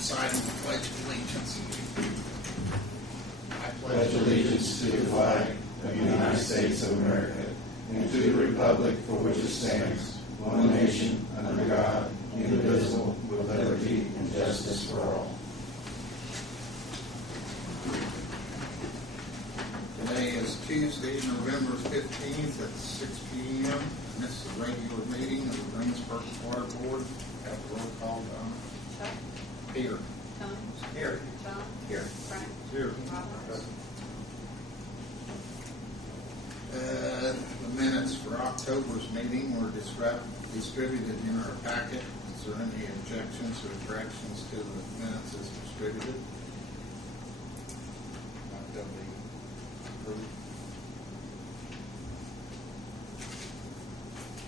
recite the Pledge of Allegiance. I pledge allegiance to the flag of the United States of America and to the republic for which it stands, one nation, under God, indivisible, with liberty and justice for all. Today is Tuesday, November 15th at 6 p.m. And this is a regular meeting of the Greensburg Water Board. Have a roll call, Donna. Chuck. Here. Tom. Here. John. Here. Frank. Here. Robert. The minutes for October's meeting were distributed in our packet. Is there any objections or corrections to the minutes as distributed? Not that we approve.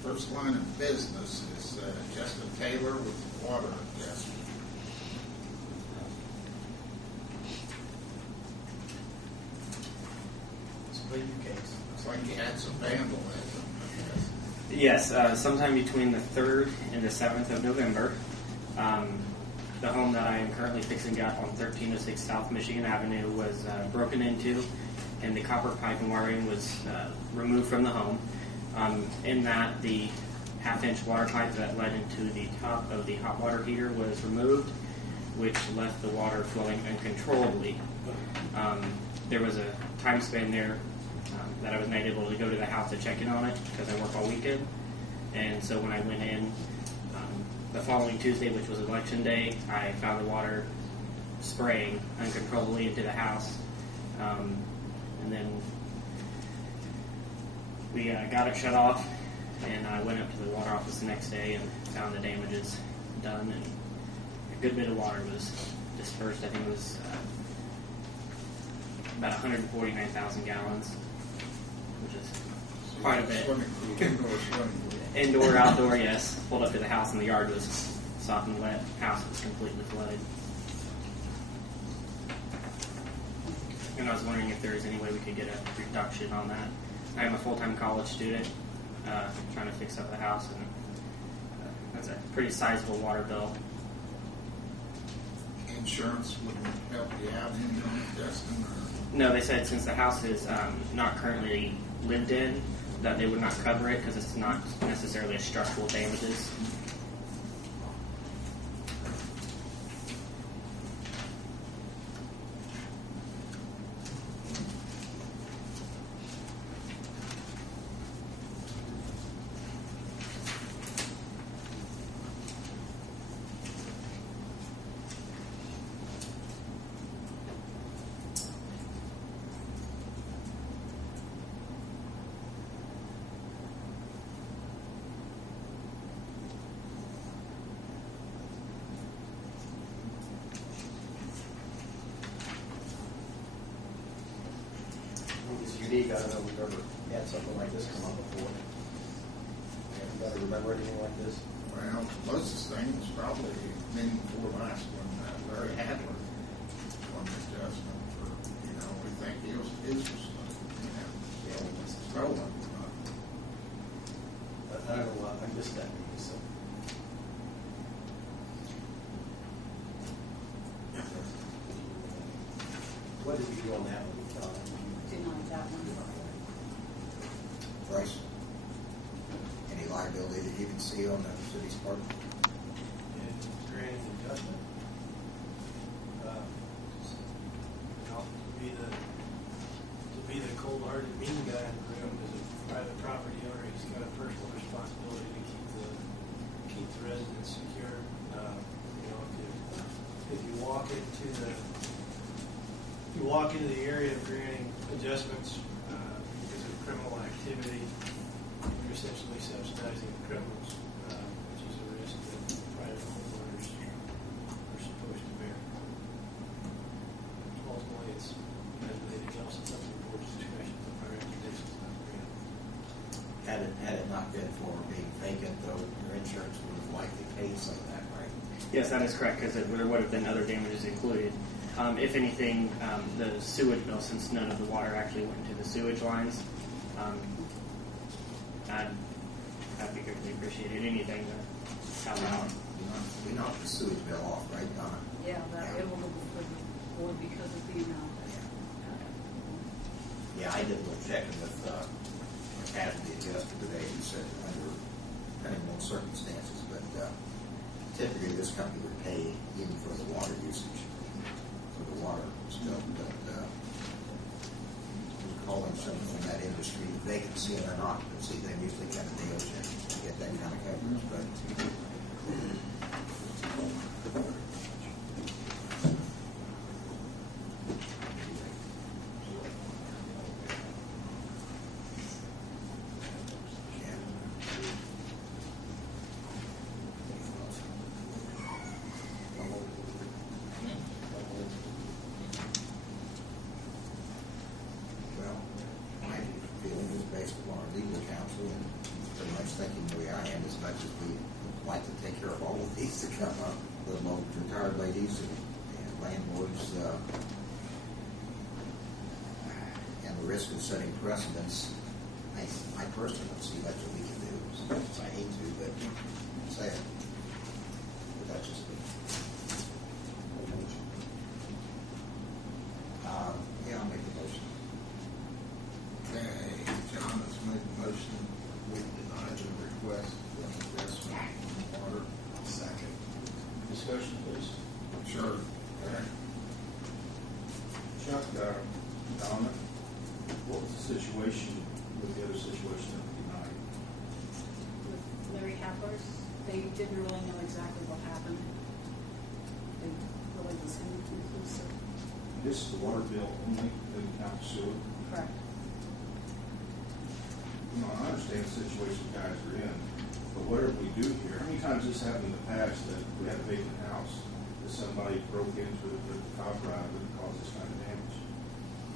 First line of business is Justin Taylor with water adjustment. Looks like you had some vandalism. Yes, sometime between the 3rd and the 7th of November, the home that I am currently fixing up on 1306 South Michigan Avenue was broken into, and the copper pipe and wiring was removed from the home. In that, the half-inch water pipe that led into the top of the hot water heater was removed, which left the water flowing uncontrollably. There was a time span there that I was not able to go to the house to check in on it because I work all weekend. And so when I went in the following Tuesday, which was election day, I found the water spraying uncontrollably into the house. And then we got it shut off, and I went up to the water office the next day and found the damages done, and a good bit of water was dispersed. I think it was about 149,000 gallons, which is quite a bit. Indoor swimming pool. Indoor, outdoor, yes. Pulled up to the house and the yard was soft and wet. House was completely flooded. And I was wondering if there is any way we could get a reduction on that. I am a full-time college student trying to fix up the house, and that's a pretty sizable water bill. Insurance wouldn't help you out any on it, Justin? Or? No, they said since the house is not currently lived in, that they would not cover it because it's not necessarily a structural damages. It's unique. I don't know if we've ever had something like this come up before. You got to remember anything like this? Well, the closest thing was probably meeting before last when Larry Hadler won the adjustment for, we think his was, stolen. But I don't know. I missed that meeting. So. What did we do on that one? Didn't like that one. Price? Any liability that you can see on the city's part? Granting adjustment. To be the cold-hearted, mean guy in the room as a private property owner, he's got a personal responsibility to keep the residents secure. If you walk into the area of granting adjustments because of criminal activity, you're essentially subsidizing the criminals, which is a risk that private homeowners are supposed to bear. Ultimately, it's, as with anything else, it's up to the board's discretion, but my recommendation is not to grant. Had it not been for being vacant, though, your insurance would have likely paid some of that, right? Yes, that is correct, because there would have been other damages included. If anything, the sewage bill, since none of the water actually went into the sewage lines, I'd be greatly appreciated. Anything to help out. We knocked the sewage bill off, right, Donna? Yeah. Yeah, I did a little checking with a casualty adjuster today. He said under depending on circumstances, but typically this company would pay even for the water usage, for the water stuff. But calling someone in that industry vacancy and an occupancy, they usually kind of deal to get that kind of coverage. But setting precedents, I personally don't see much that we can do. So I hate to, but say it. But that's just me. Yeah, I'll make the motion. Okay, John has made the motion. We deny the request for investment in water. Second. Discussion, please. Sure. Okay. Chuck, Donna, what was the situation with the other situation of the night? With Larry Happers, they didn't really know exactly what happened. They really was inconclusive. This is the water bill only, didn't count the sewer. Correct. You know, I understand the situation you guys are in, but whatever we do here, how many times this happened in the past that we had a vacant house, that somebody broke into it with the copper out of it and caused this kind of damage?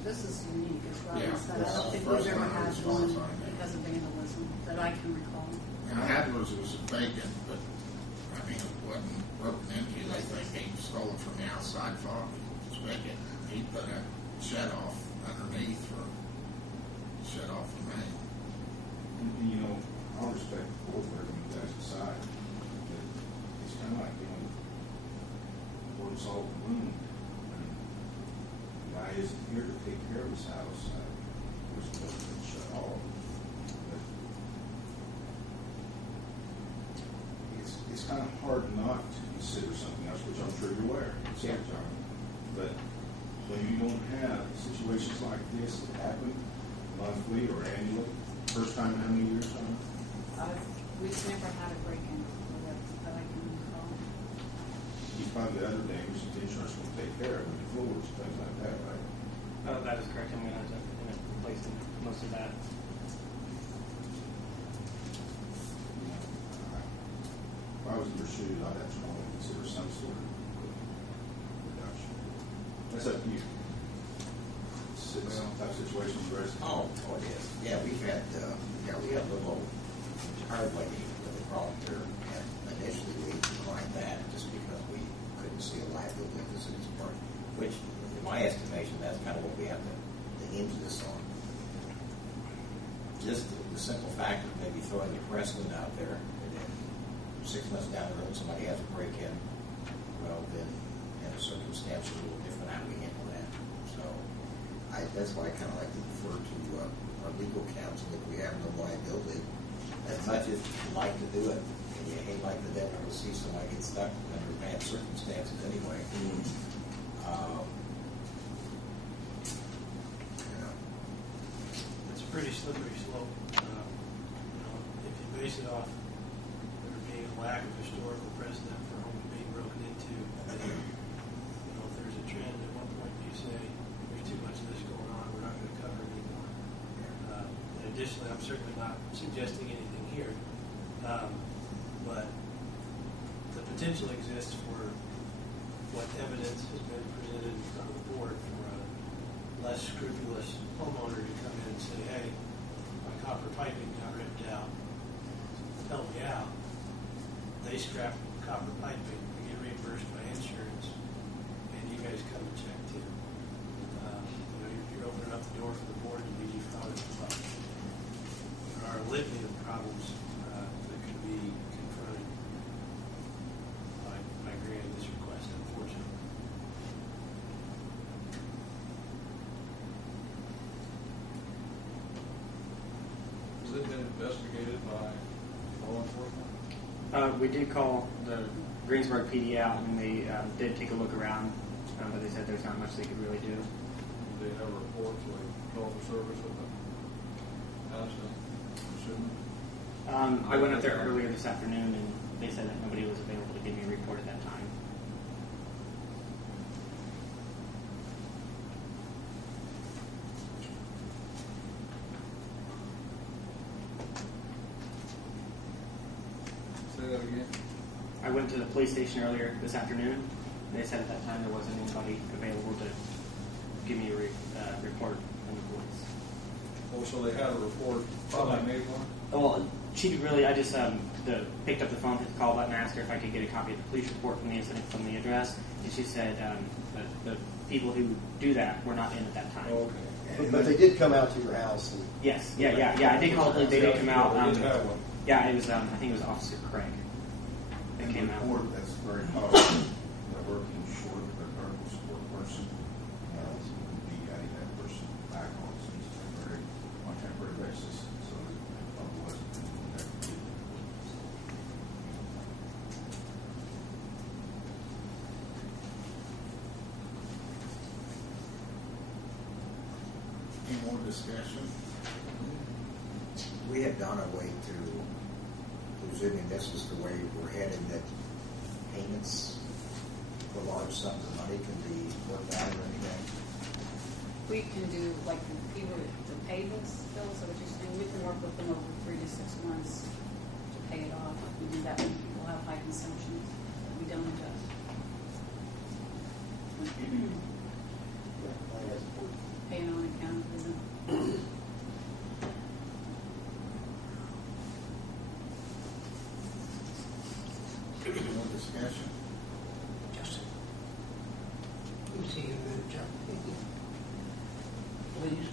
This is unique, as Robin Yeah, said. I this don't is think the we've first ever time had it's one gone on. because of vandalism that I can recall. And Hadler's was vacant, but I mean, it wasn't broken into. They think he stole it from the outside fog. It was vacant. He put a shut off underneath or shut off the main. And, you know, I'll respect the board whatever you guys decide, but it's kind of like, you know, Lord salt the wound. The guy isn't here to take care of his house. We're supposed to shut off. But it's kind of hard not to consider something else, which I'm sure you're aware. Yeah. John. But when you don't have situations like this that happen monthly or annually, first time in how many years, John? We've never had a break-in that I can recall. You probably got other damage that the insurance will take care of, with the floors, things like that, right? That is correct. I'm going to have to end up replacing most of that. If I was in your shoes, I'd have to normally consider some sort of reduction. That's up to you. Some type of situation for us. Oh, it is. Yeah, we had a little hard lady with a problem here, and initially we declined that just because we couldn't see a liability of the city's part, which, in my estimation, that's kind of what we have to hinge this on. Just the simple fact of maybe throwing a precedent out there, and then 6 months down the road somebody has a break-in, well, then in a circumstance a little different how we handle that. So that's why I kind of like to defer to our legal counsel if we have no liability. As much as you like to do it, and you hate like the devil to see somebody get stuck under bad circumstances anyway. It's a pretty slippery slope. If you base it off there being a lack of historical precedent for homes being broken into, then, if there's a trend, at one point you say, there's too much of this going on, we're not going to cover it anymore. And additionally, I'm certainly not suggesting anything here, but the potential exists for what evidence has been presented in front of the board for a less scrupulous homeowner to come in and say, hey, my copper piping got ripped out, help me out. They scrap copper piping, we get reimbursed by insurance, and you guys come and check too. You're opening up the door for the board to be defrauded of funds. There are a litany of problems that could be confronted by granting this request, unfortunately. We did call the Greensburg PD out, and they did take a look around, but they said there's not much they could really do. They have a report, so they call for service at the house, I'm assuming? I went up there earlier this afternoon, and they said that nobody was available to give me a report at that time. Say that again? I went to the police station earlier this afternoon. They said at that time there wasn't anybody available to give me a report from the police. Oh, so they had a report, probably made one? Well, I just picked up the phone, hit the call button, asked her if I could get a copy of the police report from the incident from the address, and she said that the people who do that were not in at that time. Oh, okay. But they did come out to your house. And Yes, yeah. I think hopefully they did come out. They did have one. Yeah, it was. I think it was Officer Craig that came out. Report, that's very powerful. They're working short of a medical support person. Would be adding that person back on on a temporary basis, so that otherwise it would never be. Any more discussion? We had gone our way to presuming this is the way we're headed, that payments for large sums of money can be worked out or anything. We can do, like, the people to pay this bill, so what you're saying, we can work with them over 3 to 6 months to pay it off. We do that when people have high consumption. We don't adjust. Paying on account isn't. Any more discussion? Justin. You see a good job. Please.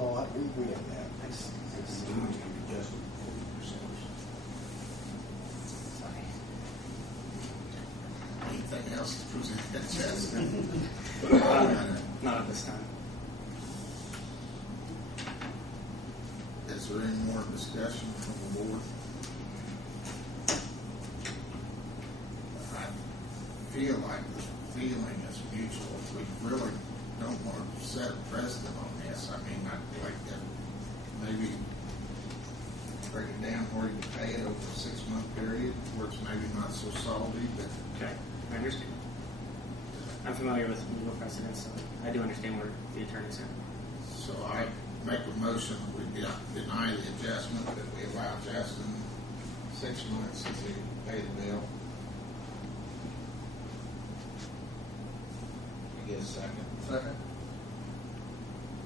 Oh, we have that. Anything else to present, Jessica? Not at this time. Is there any more discussion from the board? I feel like the feeling is mutual. We really don't want to set a precedent on this. I mean, I'd like to maybe break it down where you pay it over a 6-month period, where it's maybe not so salty, but Okay, I understand. I'm familiar with legal precedents, so I do understand where the attorneys are. so I make a motion, we deny the adjustment, that we allow Justin 6 months to pay the bill. You get a second? Second?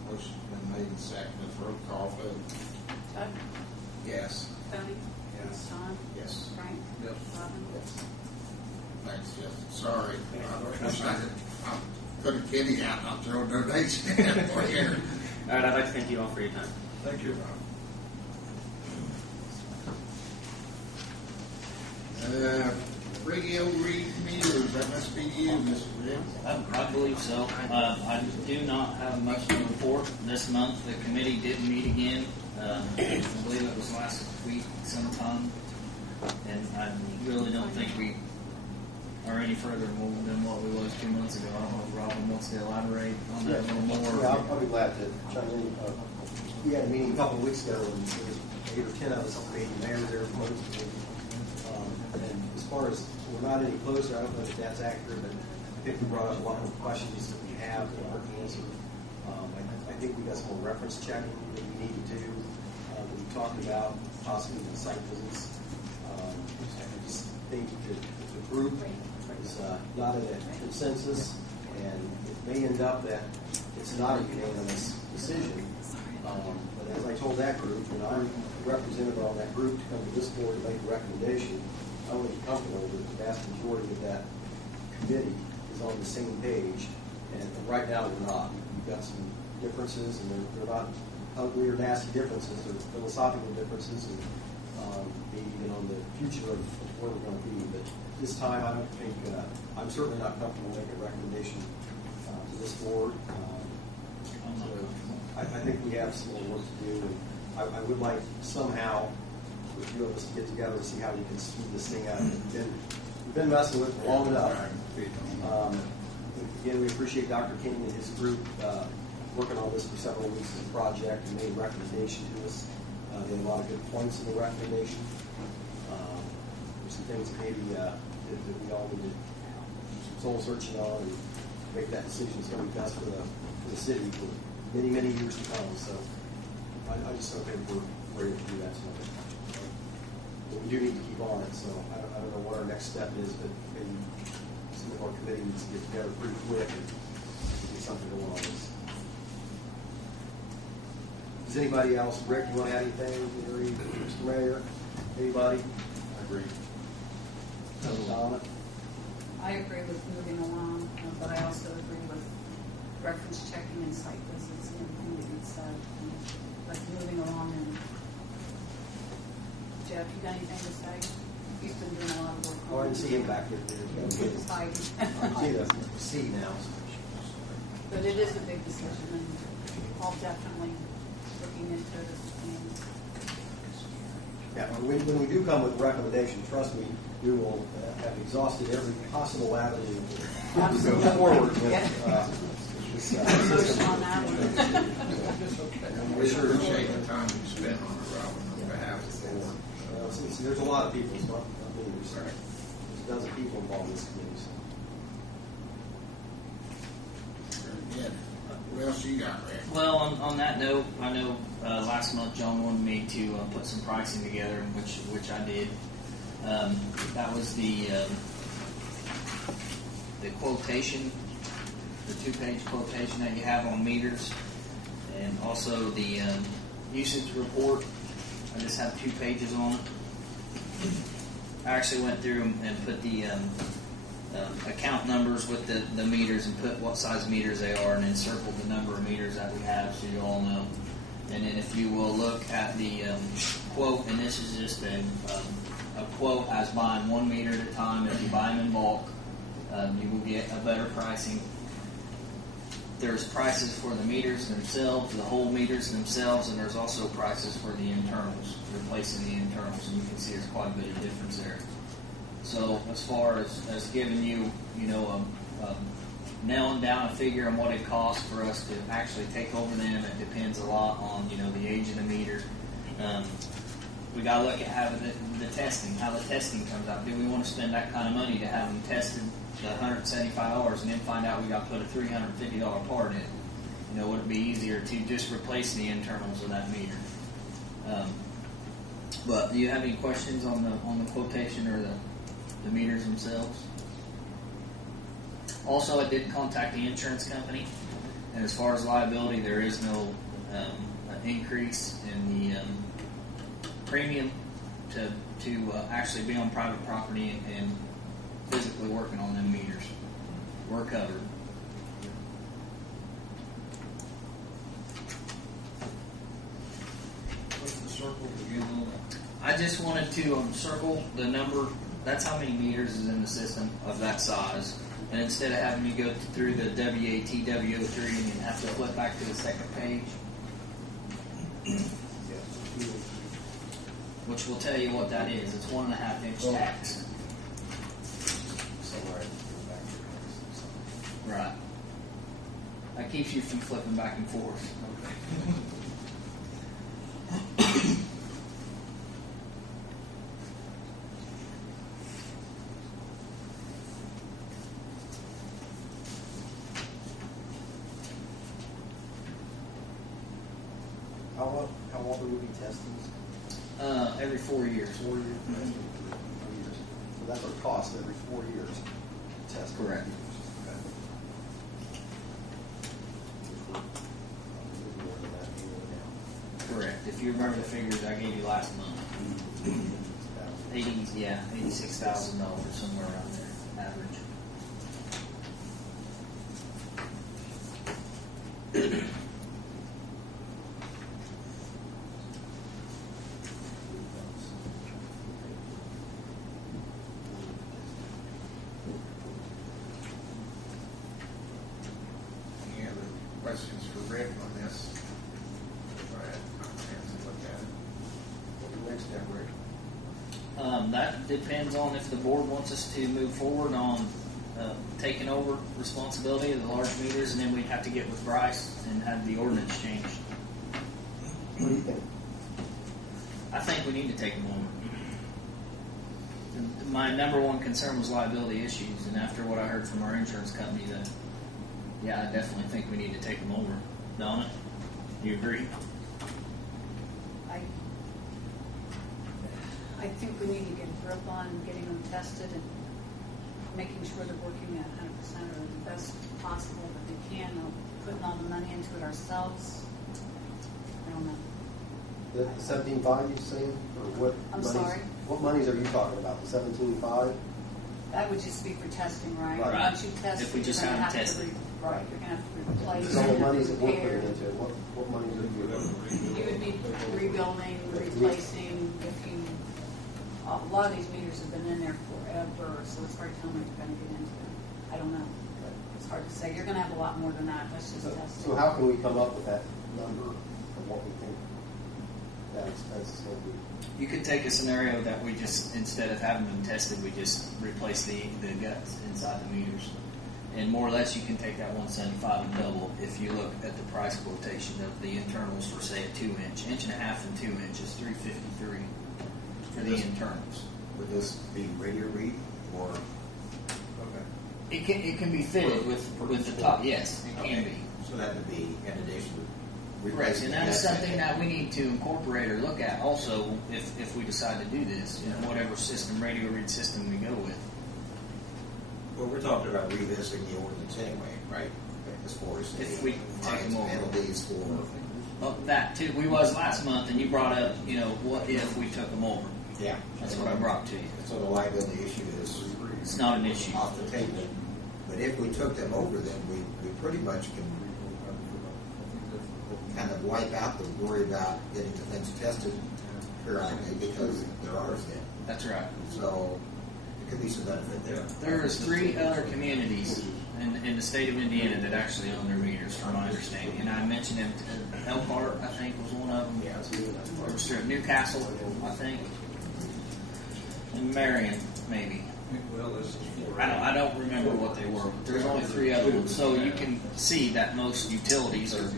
Motion's been made and seconded, roll call vote. Chuck? Yes. Tony? Yes. Don? Yes. Frank? Yes. Robin? Thanks, Justin. Sorry. I wish I put a kitty out and I'll throw a donation in for you. All right, I'd like to thank you all for your time. Thank you. Radio read meters, that must be you, Mr. Rick. I believe so. I do not have much to report this month. The committee did meet again. I believe it was last week sometime. And I really don't think we are any further moved than what we was 2 months ago. I don't know if Robin wants to elaborate on that a little more. Yeah, I'll be glad to chime in. We had a meeting a couple of weeks ago, and there was 8 or 10 of us at the meeting. The mayor was there, and far as we're not any closer, I don't know if that's accurate, but I think we brought up a lot more questions that we have that aren't answered. I think we got some more reference checking that we need to do. That we talked about possibly the site visits. I just think that the group is not in a consensus, and it may end up that it's not a unanimous decision. But as I told that group, and I'm representative on that group to come to this board to make a recommendation, I want to be comfortable that the vast majority of that committee is on the same page. And right now we're not. We've got some differences, and they're not ugly or nasty differences. They're philosophical differences, and maybe even on the future of where we're going to be. But this time, I don't think I'm certainly not comfortable making a recommendation to this board. So I think we have some more work to do, and I would like somehow for a few of us to get together and see how we can speed this thing up. We've been messing with it long enough. Again, we appreciate Dr. King and his group working on this for several weeks as a project and made a recommendation to us. There are a lot of good points in the recommendation. There's some things that maybe that we all need to do some soul searching on and make that decision is going to be best for the city for many, many years to come. So I just don't think we're ready to do that tonight. But we do need to keep on it. So I don't know what our next step is, but maybe some of our committee needs to get together pretty quick and get something going on this. Does anybody else, Rick, you want to add anything? Mr. Mayor? Anybody? I agree. Donna? I agree with moving along, but I also agree with reference checking and site visits and everything that you said. But moving along, and Jeff, you got anything to say? He's been doing a lot of work. Oh, I didn't see him back there. He's hiding. See the C now. But it is a big decision, and I'll definitely looking into it. Yeah, when we do come with a recommendation, trust me, we will have exhausted every possible avenue to go forward with this Motion on that one. We sure appreciate the time you spent on it, Robin, on behalf of the board. There's a lot of people, so I mean, there's a dozen people involved in this committee. So. Very good. What else you got, Rick? Well, on that note, I know last month John wanted me to put some pricing together, which I did. That was the quotation, the 2-page quotation that you have on meters, and also the usage report. I just have 2 pages on it. I actually went through and put the account numbers with the meters and put what size meters they are, and then circled the number of meters that we have so you all know. And then if you will look at the quote, and this is just a quote as buying 1 meter at a time. If you buy them in bulk, you will get a better pricing. There's prices for the meters themselves, the whole meters themselves, and there's also prices for the internals, replacing the internals, and you can see there's quite a bit of difference there. So as far as giving you, nailing down a figure on what it costs for us to actually take over them, it depends a lot on, the age of the meter. We got to look at how the testing, how the testing comes out. Do we want to spend that kind of money to have them tested at $175 and then find out we got to put a $350 part in? Would it be easier to just replace the internals of that meter? But do you have any questions on the quotation or the meters themselves? Also, I did contact the insurance company, and as far as liability, there is no increase in the premium to actually be on private property and physically working on them meters. We're covered. What's the circle again on that? I just wanted to circle the number. That's how many meters is in the system of that size. And instead of having you go through the WATW03 and you have to flip back to the second page, which will tell you what that is. It's 1.5 inch tacks. Right. That keeps you from flipping back and forth. How often will we test these? Every 4 years. 4 years. 4 years. So that's our cost every 4 years to test. Correct. Okay. More than that annually now. Correct. If you remember the figures I gave you last month, 86,000 somewhere around there, average. Any other questions for Rick on this? Go ahead, comprehensive look at it. What's the next step, Rick? That depends on if the board wants us to move forward on taking over responsibility of the large meters, and then we'd have to get with Bryce and have the ordinance changed. What do you think? I think we need to take them over. My number one concern was liability issues, and after what I heard from our insurance company, that yeah, I definitely think we need to take them over. Donna, you agree? I think we need to get a grip on getting them tested and making sure they're working at 100% or the best possible that they can, putting all the money into it ourselves. I don't know. The 17.5 you saying, or what? I'm monies- sorry? What monies are you talking about? The 17.5? That would just be for testing, right? Right. Once you test If we it, just you're gonna have them have to tested. right, you're gonna have to replace. Because all the monies that we're repair. putting into it, what monies are you? You would be rebuilding, replacing, if you, a lot of these meters have been in there forever, so it's hard to tell me if you're gonna get into it. I don't know. It's hard to say. You're gonna have a lot more than that. Let's just test it. So how can we come up with that number of what we think that expense is going to be? You could take a scenario that we just, instead of having them tested, we just replace the guts inside the meters. And more or less, you can take that 175 and double if you look at the price quotation of the internals for, say, a 2-inch. 1.5 and 2 inches, $353 for the internals. Would this be radio read or? Okay. It can be fitted with the top. Yes, it can be. So that would be in addition to Right, replacing. and that is something that we need to incorporate or look at also if we decide to do this, whatever radio read system we go with. Well, we're talking about revisiting the ordinance anyway, right? As far as the If we take fines, them over. penalties for. Well, that too. We was last month, and you brought up, what if we took them over? Yeah. That's what I brought to you. So the liability issue is It's not an issue. off the table. But if we took them over, then we pretty much can kind of wipe out the worry about getting the things tested periodically because they're ours then. That's right. So there could be some benefit there. There's 3 other communities in the state of Indiana that actually own their meters, from my understanding. And I mentioned them. Elkhart, I think, was one of them. Yeah. Newcastle, I think, and Marion, maybe. Well, this is for. I don't remember what they were, but there's only 3 other ones. So you can see that most utilities are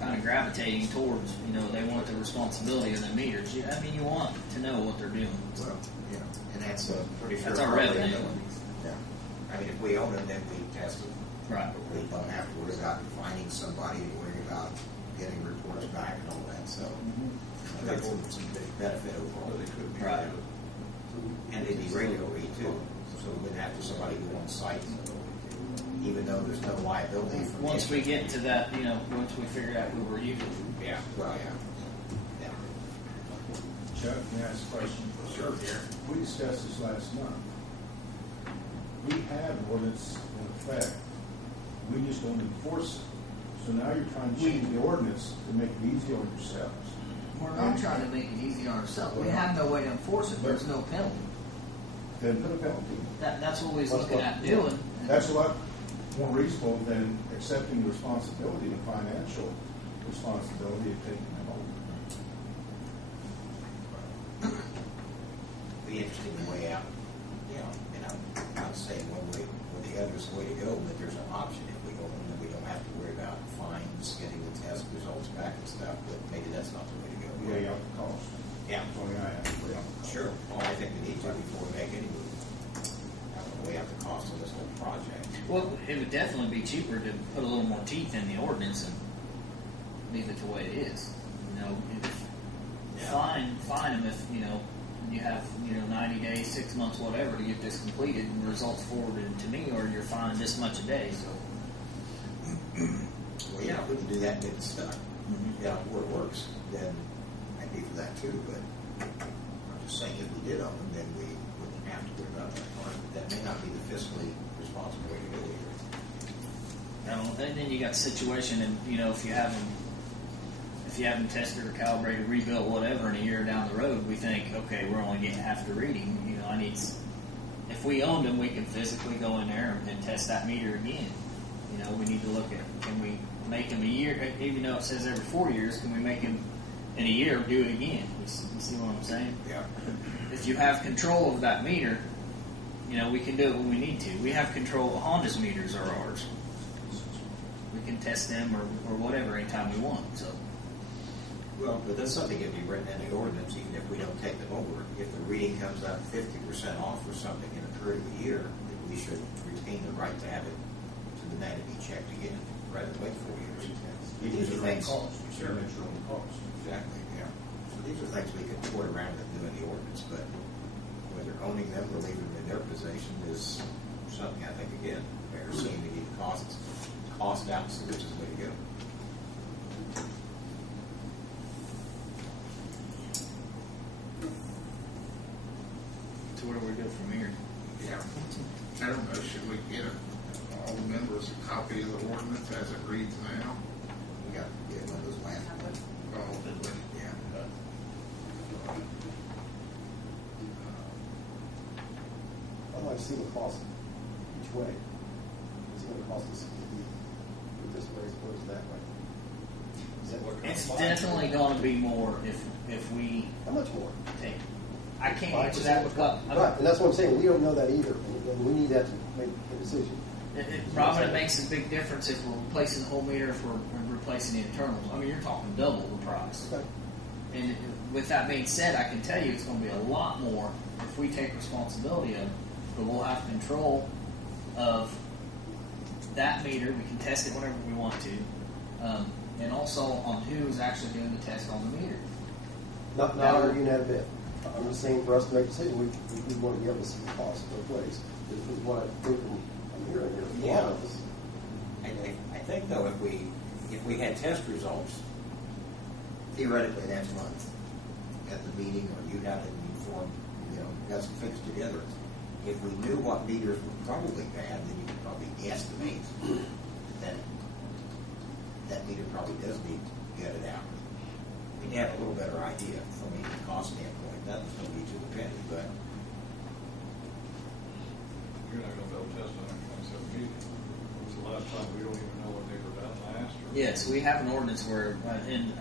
kind of gravitating towards, they want the responsibility of the meters. I mean, you want to know what they're doing. Well, and that's a pretty fair. That's our revenue. Yeah. I mean, if we own it, then we test it. Right. We don't have to worry about finding somebody, worry about getting reports back and all that. So that's some big benefit overall. Right. And it'd be radio read too, so we wouldn't have to somebody go on site, even though there's no liability for. Once we get to that, once we figure out who we're using. Yeah. Well, yeah. Yeah. Chuck, may I ask a question? Sure, Gary. We discussed this last month. We have an ordinance in effect. We just don't enforce it. So now you're trying to change the ordinance to make it easier on yourselves. We're not trying to make it easy on ourselves. We have no way to enforce it. There's no penalty. Then put a penalty. That's what we was looking at doing. That's a lot more reasonable than accepting the responsibility, the financial responsibility of taking them over. Be interesting to weigh out, not saying one way or the other is the way to go, but there's an option if we go in and we don't have to worry about fines, getting the test results back and stuff, but maybe that's not the way to go. Weigh out the cost. Yeah. That's only I have to weigh out the cost. Sure. Well, I think we need to before we make any move. Weigh out the cost of this whole project. Well, it would definitely be cheaper to put a little more teeth in the ordinance and, leave it the way it is. You know, Yeah. fine them if, you know, you have, 90 days, 6 months, whatever to get this completed and results forwarded to me, or you're fined this much a day. So, Well, yeah, if we can do that and get it stuck, where it works, then I'd be for that too, but I'm just saying if we did own them, then we wouldn't have to worry about that part, but that may not be the fiscally responsible way to go either. and then you got the situation, and if you haven't tested or calibrated, rebuilt, whatever, in a year down the road, we think, okay, we're only getting half the reading. If we owned them, we can physically go in there and test that meter again. We need to look at, can we make them a year, even though it says every 4 years, can we make them in a year do it again? You see what I'm saying? Yeah. If you have control of that meter, we can do it when we need to. We have control of Honda's meters are ours. We can test them or whatever anytime we want. So. Well, but that's something that can be written in the ordinance, even if we don't take them over. If the reading comes up 50% off or something in a period of a year, then we should retain the right to have it to the night to be checked again, rather than wait 4 years. These are things. Sure, it's your own cost. Exactly, yeah. So these are things we could toy around and do in the ordinance, but whether owning them or leaving them in their possession is something I think, again, better seen to keep cost out, which is the way to go. So where do we go from here? Yeah. I don't know, should we get all the members a copy of the ordinance as it reads now? We got to get one of those last ones. Oh, Yeah. I'd like to see the cost each way. It's going to cost us to do this way as opposed to that way. Is that what It's definitely going to be more if we How much more? take. I can't answer that without. Right, and that's what I'm saying. We don't know that either, and we need that to make a decision. Robin, it makes a big difference if we're replacing the whole meter, if we're replacing the internals. I mean, you're talking double the price. Okay. And with that being said, I can tell you it's going to be a lot more if we take responsibility of it. But we'll have control of that meter. We can test it whenever we want to. And also on who's actually doing the test on the meter. Not arguing that a bit. I'm just saying for us to make a decision, we want to be able to see the cost both ways. This is what I think I'm hearing here. from a lot of us. I think though, if we had test results, theoretically next month, at the meeting, or you have it in form, got some fixed together. If we knew what meters were probably bad, then you could probably guesstimate that meter probably does need gutted out. We'd have a little better idea from a cost standpoint. Nothing's going to be to the penny, but You're not gonna be able to test on a 27 meter. When was the last time we don't even know what they were done last? Or Yes, we have an ordinance where, and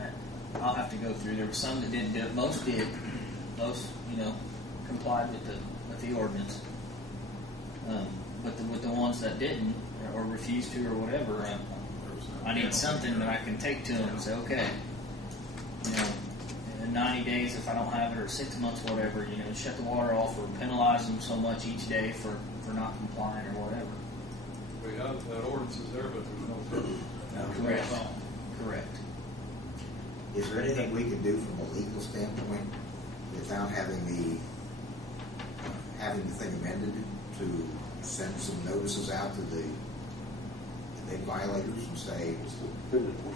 I'll have to go through. There were some that didn't do it. Most did. Most, complied with the ordinance. But with the ones that didn't or refused to or whatever, I need something that I can take to them and say, okay, in 90 days if I don't have it, or 6 months, whatever, shut the water off or penalize them so much each day for not complying or whatever. we have, that ordinance is there, but there's no. Correct. Correct. is there anything we can do from a legal standpoint without having the thing amended to send some notices out to the big violators and say,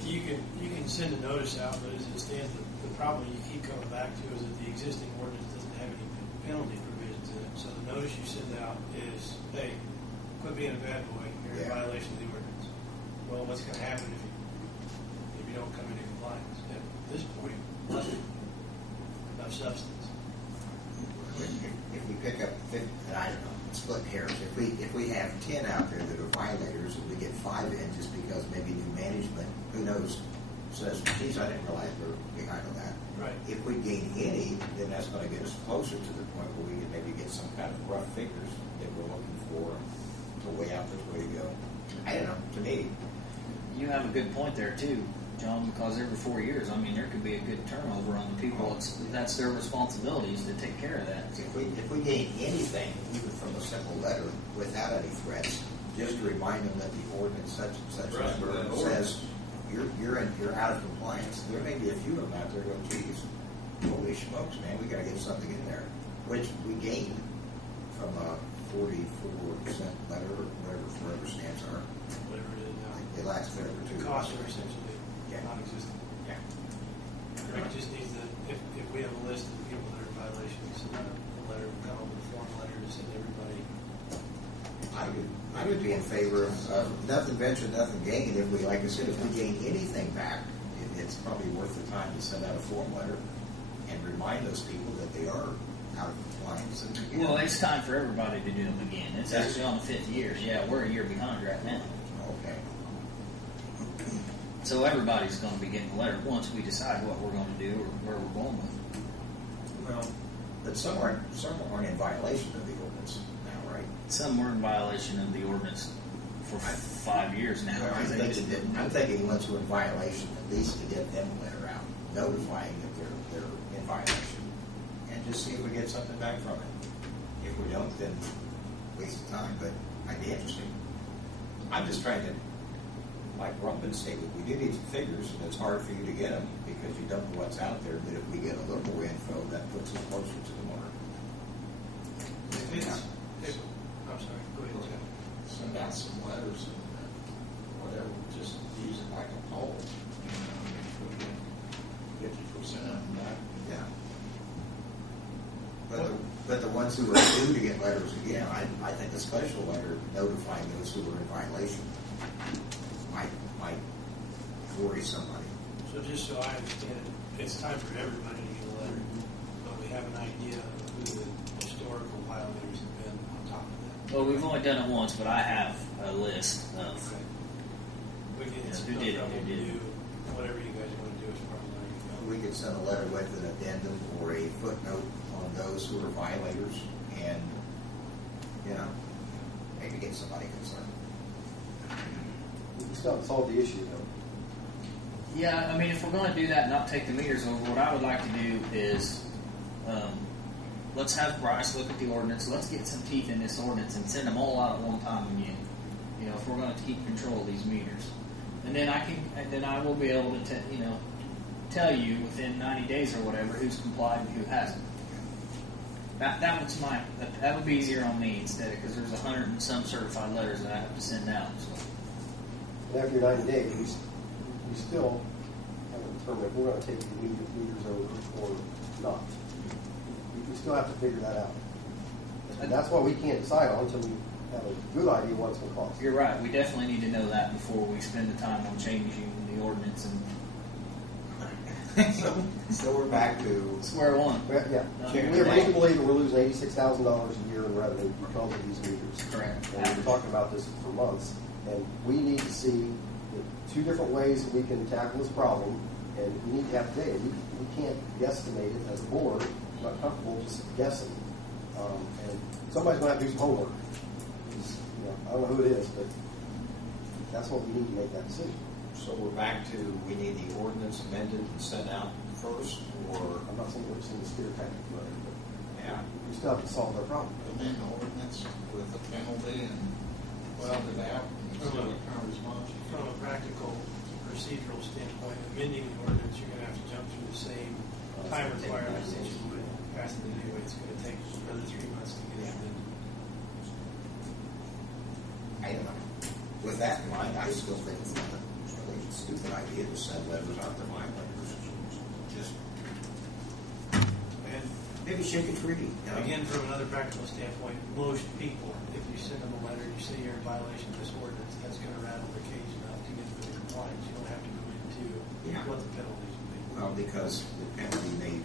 You can send a notice out, but as it stands, the problem you keep coming back to is that the existing ordinance doesn't have any penalty provisions in it. So the notice you send out is, hey, quit being a bad boy, you're in Yeah. violation of the ordinance. Well, what's going to happen if you don't come into compliance? At this point, nothing. Enough substance. if we pick up 50, and I don't know, split hairs, if we have 10 out there that are violators and we get 5 in just because maybe new management, who knows, says, geez, I didn't realize we were behind on that. Right. If we gain any, then that's going to get us closer to the point where we can maybe get some kind of rough figures that we're looking for to weigh out which way to go. I don't know, to me, You have a good point there too, John, because every 4 years, there could be a good turnover on the people. That's their responsibilities to take care of that. if we gain anything, even from a simple letter, without any threats, just to remind them that the ordinance such and such Right, number that says, you're out of compliance. There may be a few of them out there go, geez, holy smokes, man, we got to get something in there, which we gained from a 44% letter or whatever forever stamps are. Whatever it is now. It lacks forever too. The costs are essentially Yeah. non-existent. Yeah. Rick just needs to, if we have a list of people that are in violation, send out a letter, kind of a form letter to send everybody. I would be in favor of nothing ventured, nothing gained. If we, like I said, if we gain anything back, it's probably worth the time to send out a form letter and remind those people that they are out of compliance. And, Well, it's time for everybody to do them again. It's actually on the 5th year. Yeah, we're a year behind right now. Okay. So everybody's going to be getting a letter once we decide what we're going to do or where we're going with. Well, but some aren't in violation of the ordinance now, right? Some were in violation of the ordinance for 5 years now. Well, I'm thinking once we're in violation, at least to get them a letter out, notifying that they're in violation, and just see if we get something back from it. If we don't, then waste of time, but I'd be interested. I'm just trying to, like Rumpin stated, we do need some figures, and it's hard for you to get them because you don't know what's out there, but if we get a little more info, that puts us closer to the mark. I'm sorry, go ahead, Jeff. Send out some letters and whatever, just use it like a poll. 50% of them back. Yeah. But the ones who are due to get letters again, I think a special letter notifying those who are in violation might worry somebody. So just so I understand, it's time for everybody to get a letter, but we have an idea of who the historical violators have been on top of that. Well, we've only done it once, but I have a list of. Okay. We can, Yeah, it's who no did it, trouble who to did it. do whatever you guys want to do as far as letting it go. We could send a letter with an addendum or a footnote on those who are violators and, maybe get somebody concerned. We still haven't solved the issue, though. Yeah, I mean, if we're going to do that and not take the meters over, what I would like to do is let's have Bryce look at the ordinance. Let's get some teeth in this ordinance and send them all out at one time again. If we're going to keep control of these meters, and then I will be able to tell you within 90 days or whatever who's complied and who hasn't. That would be easier on me instead, because there's 100 and some certified letters that I have to send out. So. And after 90 days, we still haven't determined if we're going to take the meters over or not. We still have to figure that out. And that's why we can't decide on until we have a good idea what it's going to cost. You're right. We definitely need to know that before we spend the time on changing the ordinance and So we're back to square one. Yeah. We have reason to believe that we're losing $86,000 a year in revenue because of these meters. Correct. And we've been talking about this for months. And we need to see the 2 different ways that we can tackle this problem. And we need to have data. We can't guesstimate it as a board. I'm not comfortable just guessing. And somebody's going to have to do some homework. I don't know who it is, but that's what we need to make that decision. So we're back to, we need the ordinance amended and sent out first, or? I'm not saying we're just in the steer tactic, but Yeah. we still have to solve their problem. Amend the ordinance with a penalty and send it out and see what kind of response you From a practical procedural standpoint, amending the ordinance, you're going to have to jump through the same time requirements that you would pass it anyway. It's going to take another 3 months to get it amended. I don't know. With that in mind, I still think it's a really stupid idea to send letters out to violators. Just And maybe shake a tree. again, from another practical standpoint, most people, if you send them a letter, you say you're in violation of this ordinance, that's going to rattle their cage enough to get them into compliance. You don't have to go into what the penalties would be. Well, because the penalty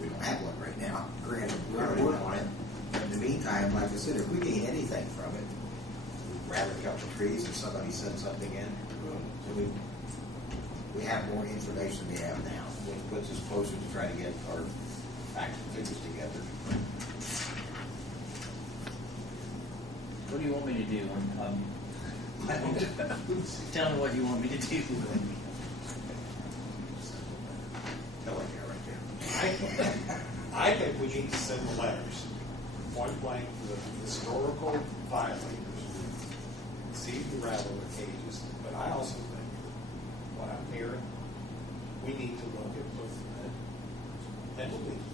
we don't have one right now. Granted, we're working on it. But in the meantime, like I said, if we gain anything from it, we rattle a couple of trees and somebody sends something in, so we have more information than we have now, which puts us closer to trying to get our facts and figures together. What do you want me to do? Tell me what you want me to do. Tell it there right there. I think we need to send the letters, point blank, to the historical violators, see if we rattle their cages. But I also think what I'm hearing. We need to look at with penalties,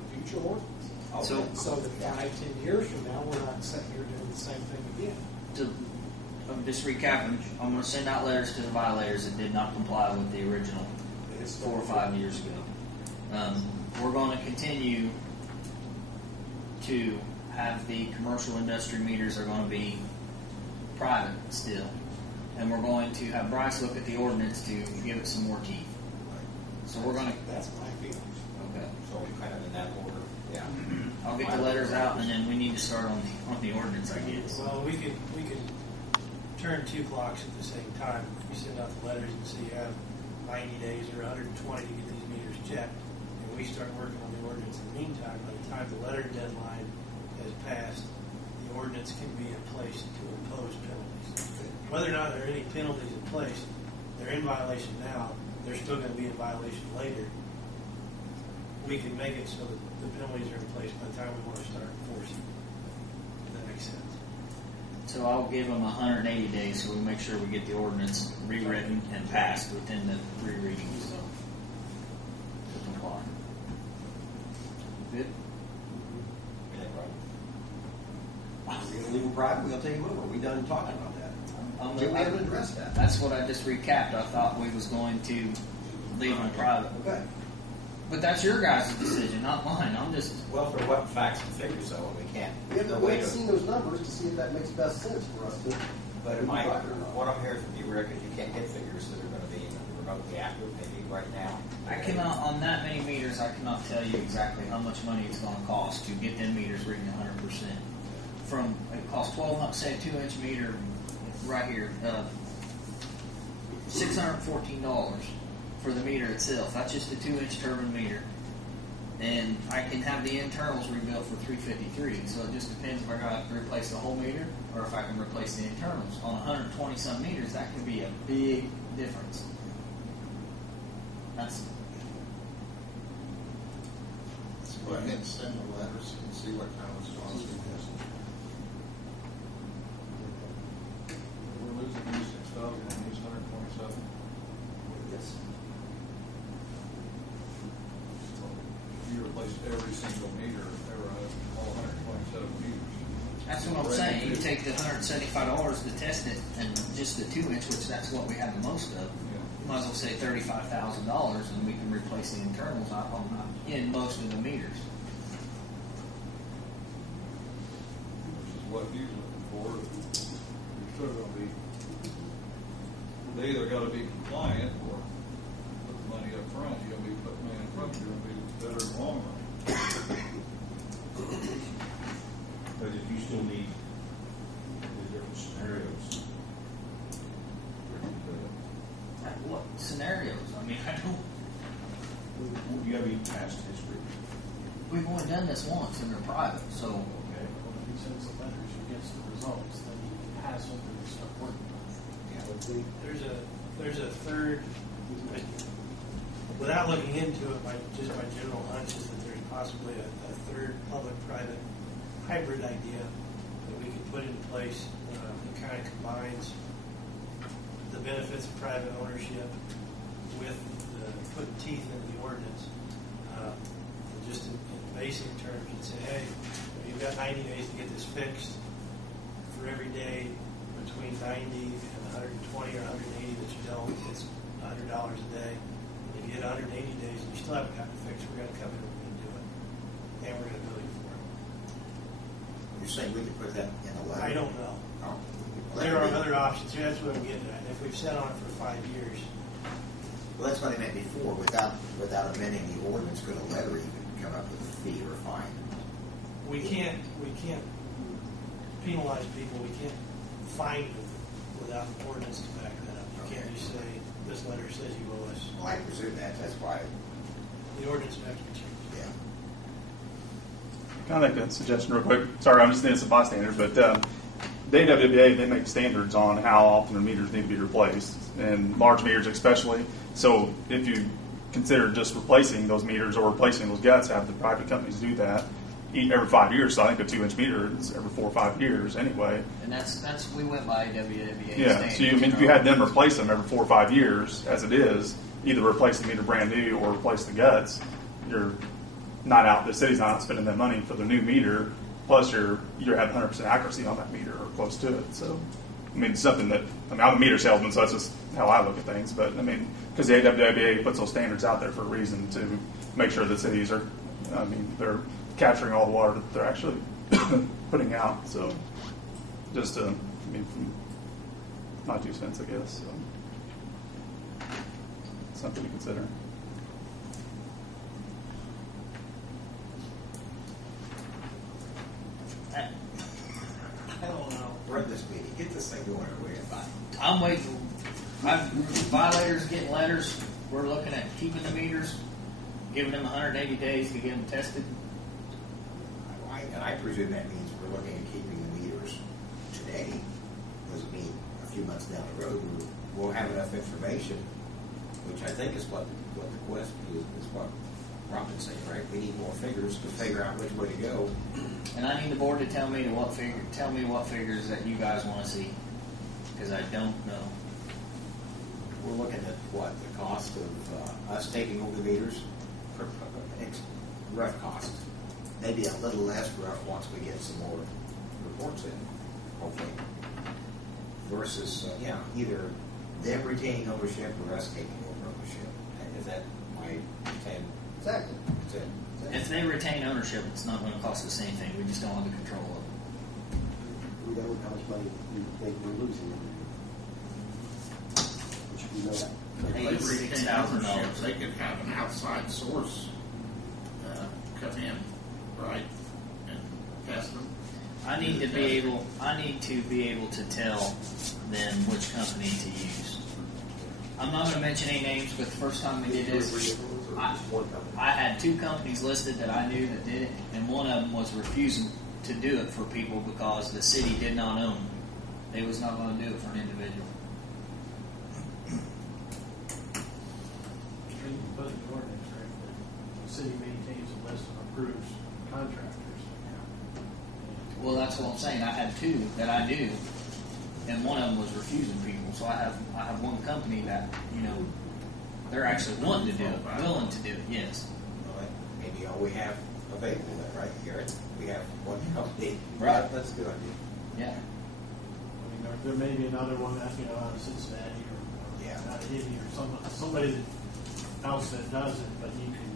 the future ordinance. So that 5-10 years from now, we're not sitting here doing the same thing again. I'm just recapping. I'm going to send out letters to the violators that did not comply with the original 4 or 5 years ago. We're going to continue to have the commercial industry meters are going to be private still. And we're going to have Bryce look at the ordinance to give it some more teeth. So we're going to... That's my feeling. Okay. So we kind of in that order, yeah. I'll get the letters out, and then we need to start on the ordinance, I guess. Well, we could turn 2 clocks at the same time. We send out the letters and say you have 90 days or 120 to get these meters checked, and we start working on the ordinance in the meantime. By the time the letter deadline has passed, the ordinance can be in place to impose penalties. Whether or not there are any penalties in place, they're in violation now. They're still going to be in violation later. We can make it so that the penalties are in place by the time we want to start enforcing. If that makes sense. So I'll give them 180 days so we make sure we get the ordinance rewritten and passed within the 3 readings to comply. Good? We're going to leave them private. We're going to take them over. We're done talking about that. We haven't addressed that. That's what I just recapped. I thought we was going to leave them private. Okay. But that's your guys' decision, not mine. I'm just... Well, for what facts and figures, though, we can't. We haven't seen those numbers to see if that makes best sense for us to. But it might, what I'm hearing from you, Rick, is you can't get figures that are going to be remotely accurate, maybe right now. I cannot, on that many meters, I cannot tell you exactly how much money it's going to cost to get them meters reading 100%. From, it costs $1,200, say a 2-inch meter right here, $614 for the meter itself. That's just a 2-inch turbine meter. And I can have the internals rebuilt for $353. So it just depends if I got to replace the whole meter or if I can replace the internals. On 120 some meters, that could be a big difference. That's... Let's go ahead and send the letters and see what kind of response we get. We're losing these 6,000 and these 127. Yes. You replace every single meter, all 127 meters. That's what I'm saying. You take the $175 to test it, and just the 2-inch, which that's what we have the most of. You might as well say $35,000, and we can replace the internals in most of the meters. Which is what he's looking for. You're still going to be, they either got to be compliant or put the money up front. You're going to be putting money up front, you're going to be better in the long run. But if you still need the different scenarios, What scenarios? I mean, I don't... you have any past history? We've only done this once, and they're private, so... Okay, well, if he sends the letters, he gets the results, then he has something to start working on. There's a third, without looking into it, just by general hunch, is that there's possibly a third public-private hybrid idea that we could put in place that kind of combines the benefits of private ownership with putting teeth into the ordinance. Just in basic terms, you'd say, hey, you've got 90 days to get this fixed. For every day between 90 and 120 or 180 that you don't, it's $100 a day. And if you get 180 days and you still haven't gotten it fixed, we're going to come in and we're going to do it. And we're going to bill you for it. You're saying we could put that in a letter? I don't know. Oh. There are other options. That's what I'm getting at. If we've sat on it for 5 years. Well, that's what I meant before. Without amending the ordinance, could a letter even come up with a fee or a fine? We can't penalize people. We can't fine them without an ordinance to back that up. You can't just say, this letter says you owe us. Well, I presume that's why. The ordinance would have to be changed. Yeah. Can I make a suggestion real quick? Sorry, I'm just an innocent bystander, but the AWWA, they make standards on how often the meters need to be replaced, and large meters especially. So if you consider just replacing those meters or replacing those guts, have the private companies do that, every 5 years. So I think a 2-inch meter is every 4 or 5 years anyway. And that's we went by WWA Yeah. So standards, if you had them replace them every 4 or 5 years, as it is, either replace the meter brand new or replace the guts, you're not out. The city's not out spending that money for the new meter. Plus, you're having 100% accuracy on that meter or close to it. So, I mean, it's something that I'm a meter salesman, so that's just how I look at things. But I mean, because the AWWA puts those standards out there for a reason to make sure that cities are, they're capturing all the water that they're actually putting out. So, just from my 2 cents, I guess. So, something to consider. I don't know. Run this meeting. Get this thing going away. I'm waiting. Violators getting letters. We're looking at keeping the meters, giving them 180 days to get them tested. And I presume that means we're looking at keeping the meters today. Doesn't mean a few months down the road we'll have enough information, which I think is what the quest is what Robin's saying, right? We need more figures to figure out which way to go. And I need the board to tell me what figures that you guys want to see, because I don't know. We're looking at what the cost of us taking over the meters, rough cost. Maybe a little less rough once we get some more reports in, hopefully. Versus, either them retaining ownership or us taking over ownership. Is that my intent? Exactly. If they retain ownership, it's not going to cost us anything. We just don't have the control of it. We know how much money we think we're losing every year. Which we know that. If they retain ownership, $86,000. they could have an outside source come in, right, and test them. I need to be able to tell them which company to use. I'm not going to mention any names, but the first time we did this, I had 2 companies listed that I knew that did it, and one of them was refusing to do it for people because the city did not own them. They was not going to do it for an individual. You can put in the ordinance, right, that the city maintains a list of approved contractors. Well, that's what I'm saying. I had 2 that I knew, and one of them was refusing people. So I have one company that, they're actually wanting to do it, willing to do it, yes. Well, that may be all we have available then, right, Garrett? We have one company. Right. That's a good idea. Yeah. I mean, there may be another one that, out of Cincinnati or out of Indy or somebody else that does it, but you can,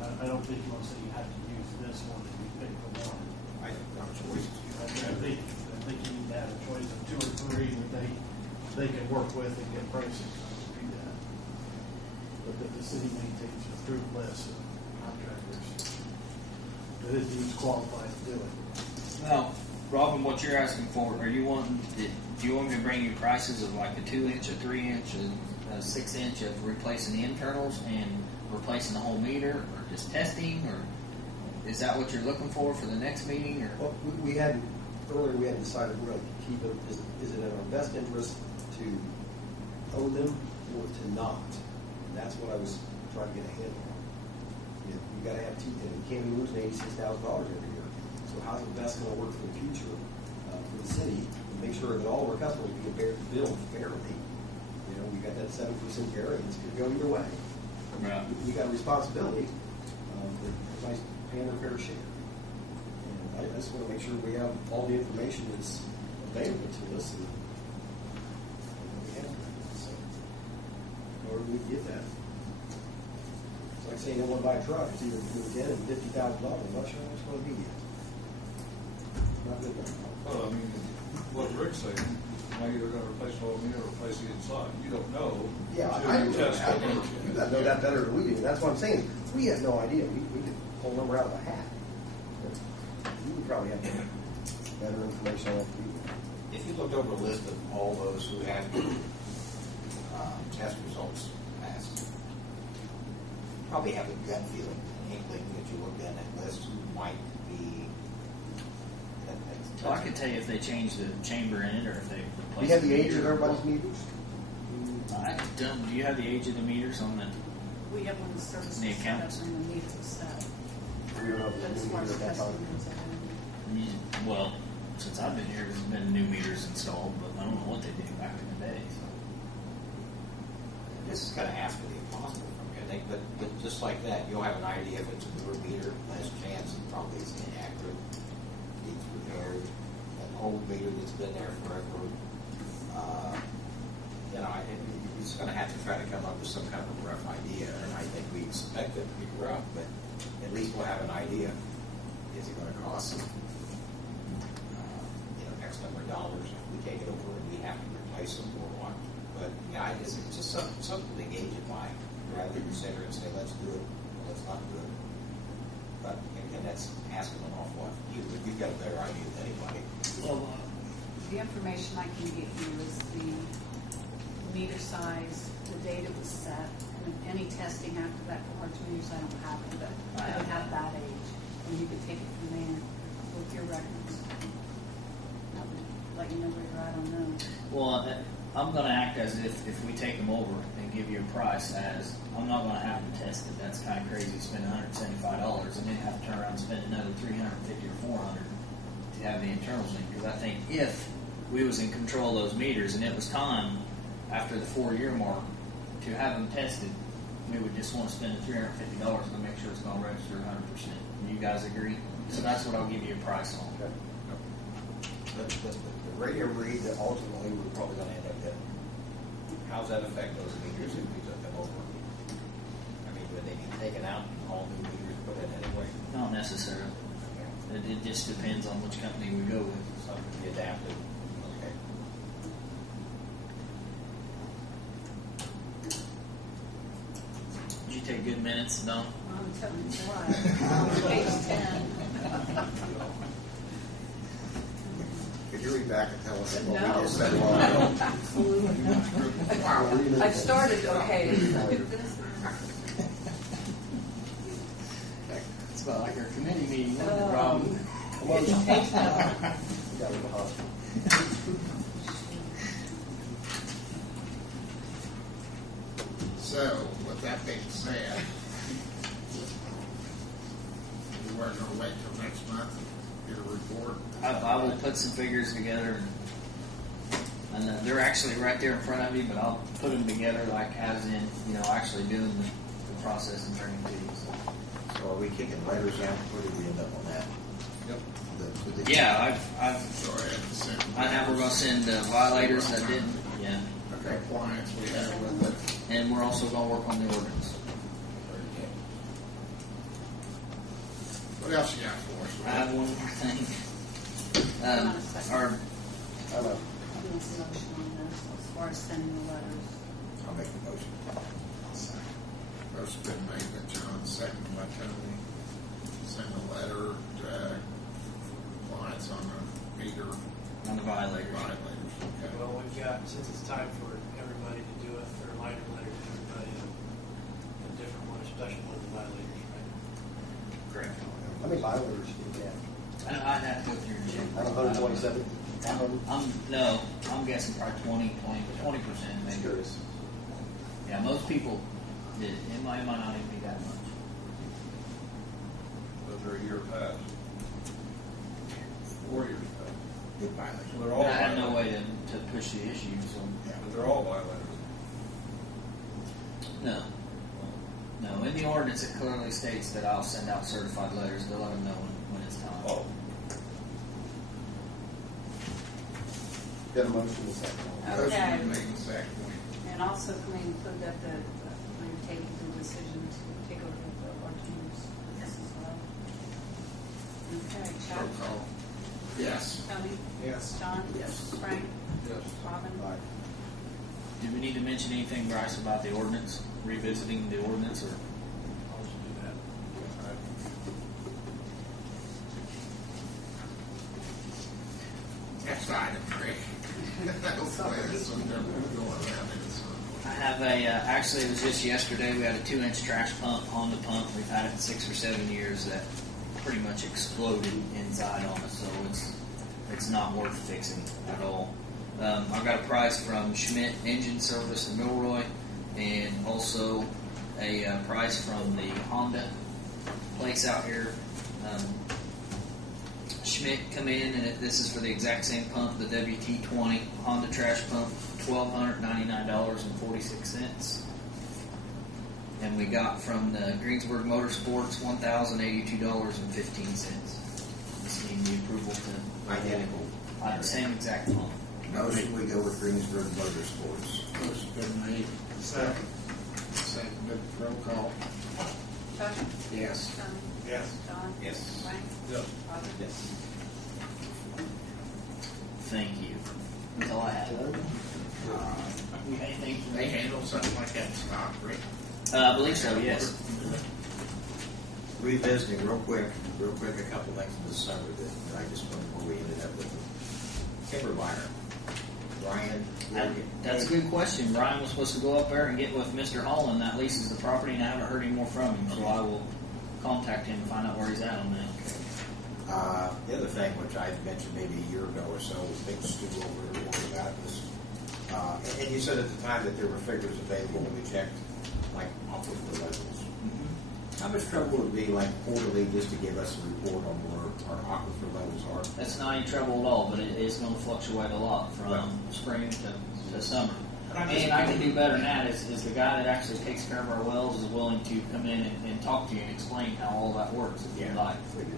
I don't think you want to say you have to use this one if you pick the one. I think our choices. I think you need to have a choice of 2 or 3 that they can work with and get pricing to do that. But that the city maintains a approved list of contractors that is deemed qualified to do it. Now, Robin, what you're asking for, do you want me to bring you prices of like a 2-inch, a 3-inch, a 6-inch of replacing the internals and replacing the whole meter, or just testing, or is that what you're looking for the next meeting? Or Well, we hadn't decided we're going to keep them. Is it in our best interest to own them or to not? And that's what I was trying to get a handle on. You got to have teeth in it. You can't be losing $86,000 every year. So how's it best going to work for the future for the city and make sure that all of our customers get billed fairly? We got that 7% variance. Could go either way. Right. We got a responsibility that everybody's paying their fair share. And I just want to make sure we have all the information that's available to us, and we have that. So, where do we get that? It's like saying you want to buy a truck. It's either between $10,000 and $50,000. I'm not sure which one to be yet. Not good enough. Well, what Rick's saying, now you're going to replace the whole meter or replace the inside. You don't know. Yeah, until I you test it. you got to know that better than we do. That's what I'm saying. We had no idea. We could pull a number out of a hat. You would probably have better information on it than we do. If you looked over a list of all those who had test results passed, probably have a gut feeling, an inkling that you looked at that list who might be. So I can tell you if they change the chamber in it or if they replace. Do you have the age meter. of everybody's meters? I don't. Do you have the age of the meters on the? We have one service The set up accounts? and the meter was set. We don't know if But it's as a new far meter as at that time. testing goes, I don't know. Well, since I've been here, there's been new meters installed, but I don't know what they did back in the day. So. This is kind of after the impossible from me, I think, but just like that, you'll have an idea if it's a newer meter, less chance it probably is inaccurate, needs repaired. An old meter that's been there forever, you're just going to have to try to come up with some kind of a rough idea, and I think we expect it to be rough, but at least we'll have an idea. Is it going to cost X number of dollars if we take it over and we have to replace them or what? But yeah, it's just something to gauge it by, rather than sit here and say, let's do it, or let's not do it. But again, that's asking an awful lot from you, but you've got a better idea than anybody. Well, the information I can get you is the meter size, the date it was set, and any testing after that for large meters, I don't have it, but I would have that age, and you could take it from there with your records. That would let you know where you're at on those. Well, I'm going to act as if we take them over and give you a price as I'm not going to have them tested. That's kind of crazy to spend $175 and then have to turn around and spend another $350 or $400 to have the internals in. Because I think if we was in control of those meters and it was time after the 4-year mark to have them tested, we would just want to spend the $350 to make sure it's going to register 100%. You guys agree? So that's what I'll give you a price on. Okay. The radio read that ultimately we're probably going to end up getting. How's that affect those meters if we took them over? I mean, would they be taken out and all new meters put in anyway? Not necessarily. It just depends on which company we go with. Something to be adapted. Okay. Did you take good minutes, Don? I'm telling you why. Page 10. Could you read back and tell us what No. we just said a while ago? Absolutely. I've started, okay. It's about like our committee meeting, wasn't it, Oh. Rob? Page 10. Got to the hospital. So, with that being said, we weren't going to wait till next month to get a report. I will put some figures together, and they're actually right there in front of you, but I'll put them together like as in, actually doing the process and bringing it to you. So are we kicking letters out? Where did we end up on that? Yep. Yeah, Go ahead and send. we're going to send violators that didn't, yeah, Compliance we have with it. and we're also going to work on the ordinance. What else you got for us? I have one more thing. Hold on a second. Our I know. I'm going to motion on this as far as sending the letters. I'll make the motion. First been made by John, second by Tony. Send a letter to compliance on the meter on the violators. violators. Okay. Well, we've got, since it's time for everybody to do it, or lighter letter to everybody, a different one, a special one to violators, right? Correct. How many violators do we have? I'd have to go through and check. 127? I'm guessing probably 20% maybe. Curious. Yeah, most people did. It might not even be that much. But they're a year past. 4 years past. Good violation. So they're all I had no violators. way to push the issue, so But they're all violators. no. No, in the ordinance it clearly states that I'll send out certified letters to let them know when it's time. Oh. Got a motion in a second. Motion Okay. been made and second. And also can we include that when you're taking the decision to take over the large meters, this as well? Okay, Chuck? Roll call. Yes. Tony? Yes. John? Yes. Frank? Yes. Robin? Aye. Do we need to mention anything, Bryce, about the ordinance, revisiting the ordinance, or? I'll just do that. Next item, Rick. Hopefully there's some different going around in this one. I have actually it was just yesterday, we had a 2-inch trash pump, Honda pump. We've had it for 6 or 7 years that pretty much exploded inside on us, so it's not worth fixing at all. I got a price from Schmidt Engine Service in Milroy, and also a price from the Honda place out here Schmidt come in, and this is for the exact same pump, the WT20 Honda trash pump, $1,299.46. And we got from the Greensburg Motorsports $1,082.15. Just need the approval to Identical. same exact pump. Motion, we go with Greensburg Motorsports. Motion been made. Second. Seconded. Roll call. Chuck? Yes. Tommy? Yes. Don? Yes. Frank? Yes. Roger? Yes. Thank you. That's all I have. Anything from They me? handle something like that in stock, Rick? I believe so, yes. Revisiting real quick, a couple things in the summer that I just wondered where we ended up with. Timber liner. Brian? That's a good question. Brian was supposed to go up there and get with Mr. Holland that leases the property, and I haven't heard any more from him, so I will contact him and find out where he's at on that. The other thing, which I mentioned maybe a year ago or so, was Big Stu over there worried about this. And you said at the time that there were figures available when we checked, like, aquifer levels. How much trouble would it be, like, quarterly, just to give us a report on where our aquifer levels are? That's not any trouble at all, but it is going to fluctuate a lot from spring to summer. And I can do better than that is the guy that actually takes care of our wells is willing to come in and talk to you and explain how all that works if you'd like.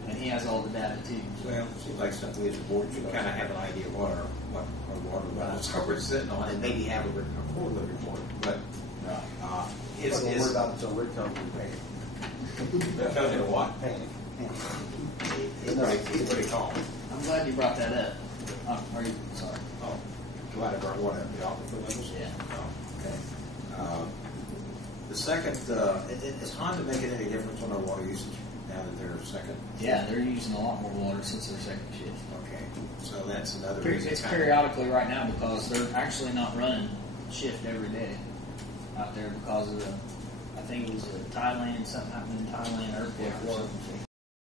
And he has all the data too. Well, it seems like something we as a board should kind of have an idea of what our water levels are we're sitting on, and maybe have a quarterly report. But it's Don't worry about it until Rick comes and pays. Tell you what, he's pretty calm. I'm glad you brought that up. Are you sorry? Oh, glad I brought what up, the aquifer levels? Yeah. Oh, okay. The second, is Honda making any difference on our water usage now that they're second? Yeah, they're using a lot more water since their second shift. Okay, so that's another reason. It's periodically right now because they're actually not running shift every day out there because of I think it was Thailand, something happened in Thailand, earthquake or something.